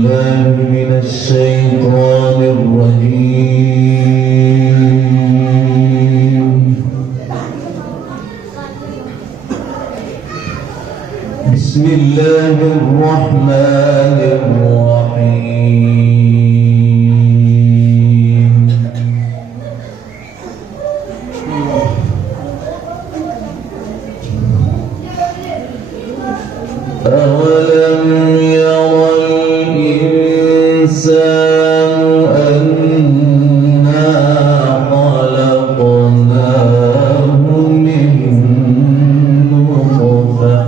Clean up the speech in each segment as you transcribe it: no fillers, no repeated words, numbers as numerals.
بالله من الشيطان الرجيم. بسم الله الرحمن الرحيم. أولم ير الإنسان أنا خلقناه من نطفة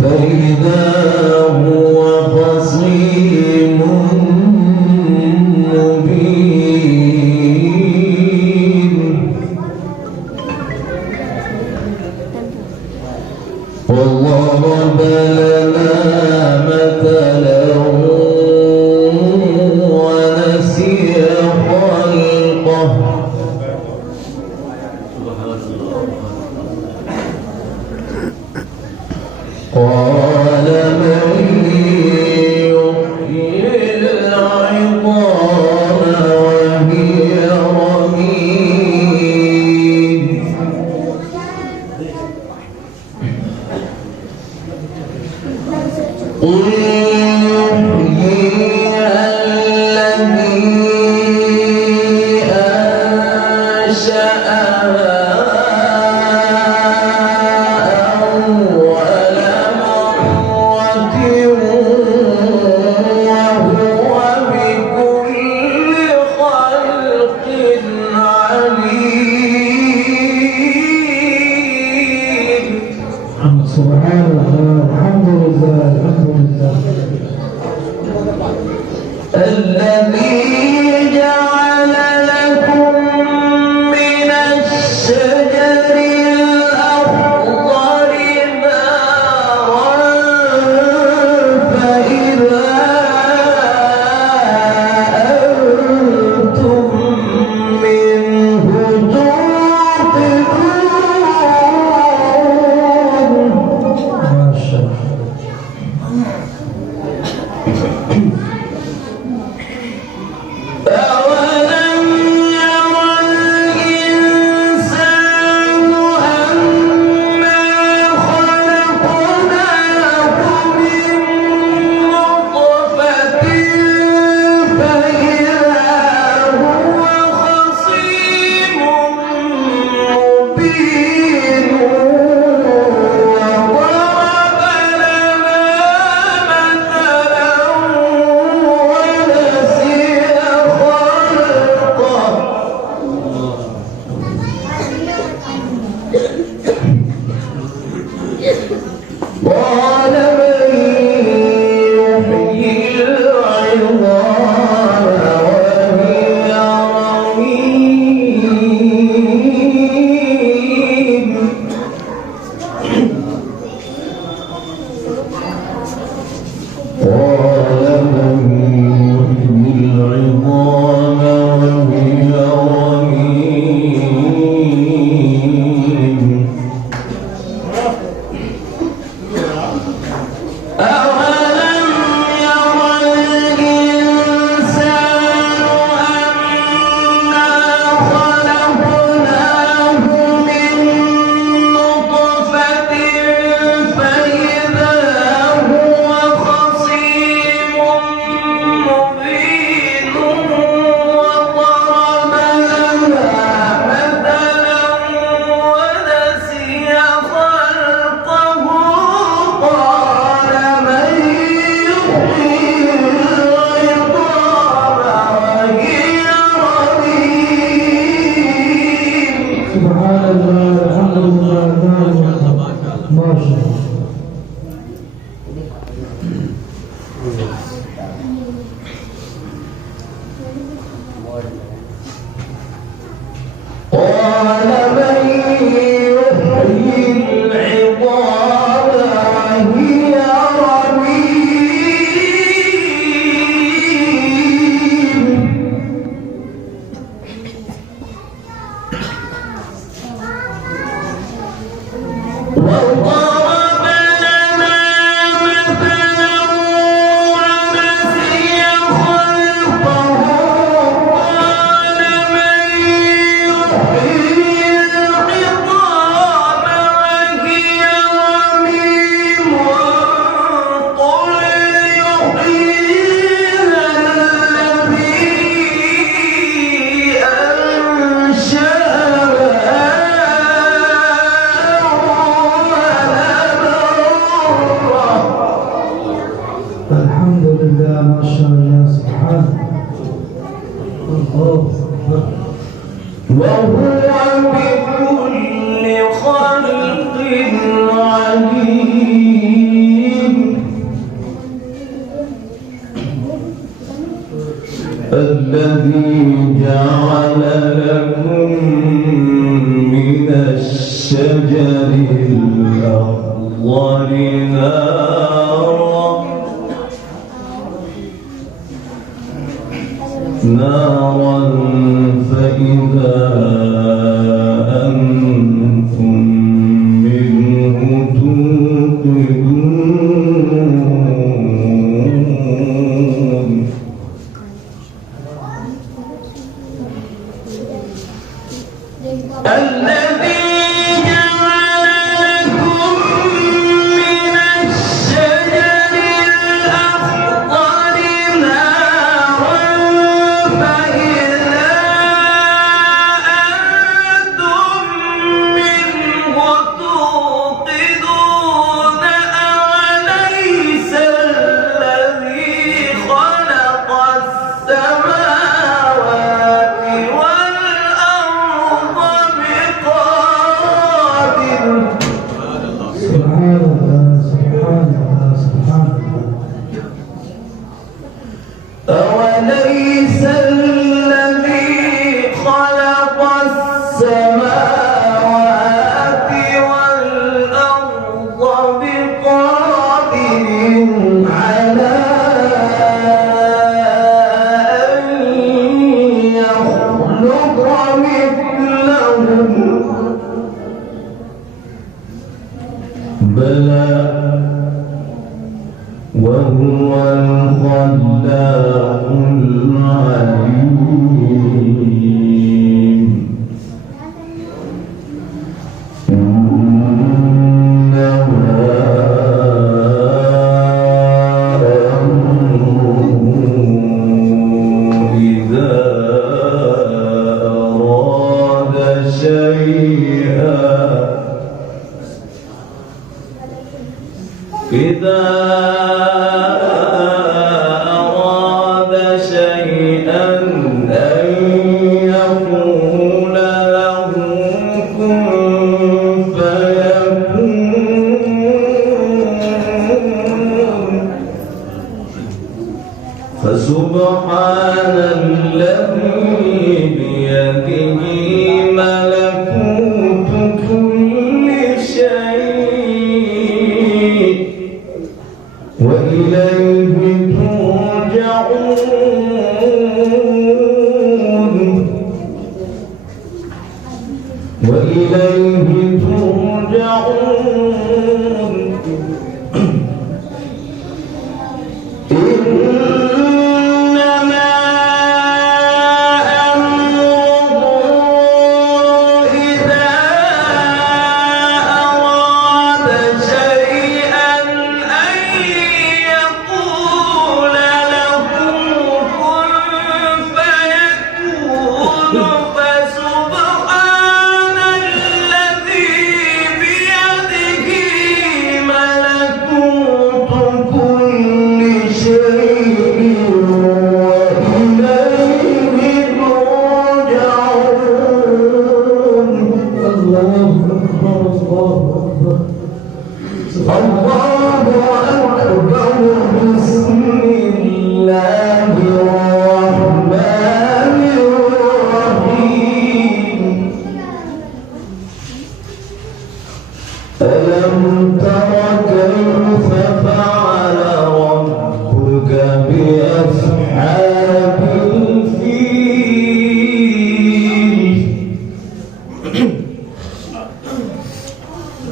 فإذا هو خصيم مبين وضرب لنا مثلا ونسي خلقه قال من يحيي العظام وهي رميم قل يحييها الذي أنشأها أول مرة وهو بكل خلق عليم. سبحان الله، الحمد لله، الحمد لله. الذي جعل لكم من الشجر الأخضر نارا فإذا أنتم منه توقدون. ما شاء الله. أولم ير الإنسان أنا خلقناه من نطفة فإذا هو خصيم مبين وضرب لنا مثلا ونسي خلقه قال من يحيي العظام وهي رميم قال من يحيي العظام وهي رميم أولم ير الإنسان أنا خلقناه من نطفة فإذا هو خصيم مبين وضرب لنا مثلا ونسي خلقه قال من يحيي العظام وهي رميم. سبحان الله، الحمد لله، ما شاء الله. قال من يحيي العظام وهي رميم وضرب الشجر الأخضر نارا فإذا أنتم منه توقدون الذي جعلكم من الشجر الأخضر نارا فإذا أنتم منه توقدون أوليس الذي خلق السماوات والأرض بقادر سبحان الله سبحان الله سبحان الله أوليس الذي خلق السماوات والأرض بقادر على أن يخلق مثلهم بلى وهو الخلاق العليم إنما أمره إذا أراد شيئا إذا أراد شيئا أن يقول له كن فيكون فسبحان الذي بيده ملكوت كل شيء وإليه ترجعون وإليه ترجعون إنما أمره إذا أراد شيئا أن يقول له كن فيكون فسبحان الذي بيده ملكوت كل شيء وإليه ترجعون الله أكبر الله أكبر الله أكبر بسم الله الرحمن الرحيم ألم تر كيف فعل ربك بأصحاب الفيل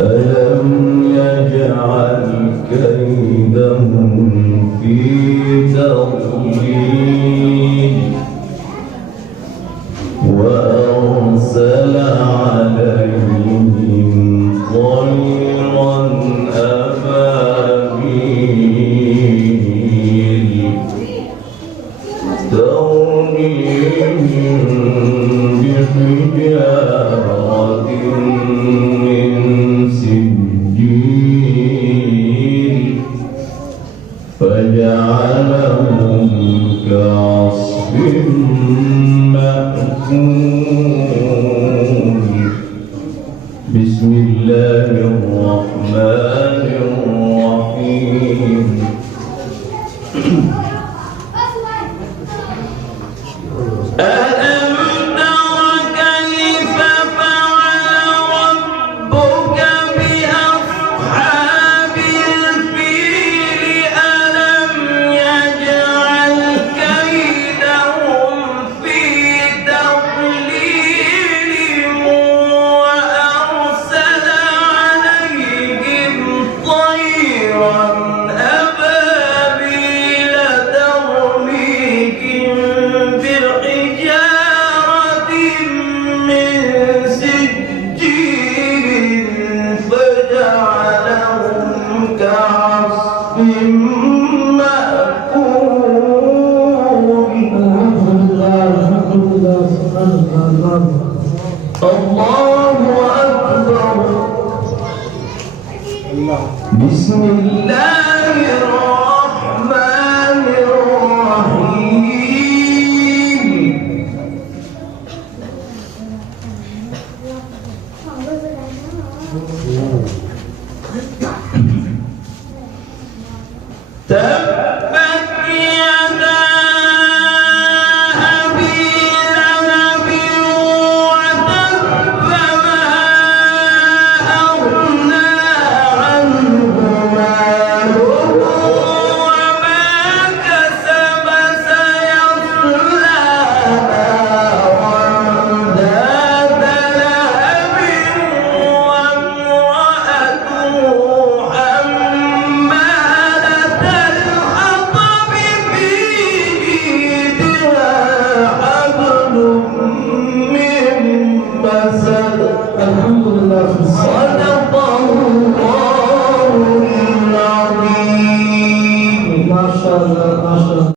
ألم يجعل كيدهم في تضليل وأرسل عليهم طيرا أبابيل ترميهم بحجارة من سجيل فجعلهم كعصف مأكول بسم الله الرحمن الرحيم ألم تر كيف فعل بسم الله الرحمن الرحيم تبارك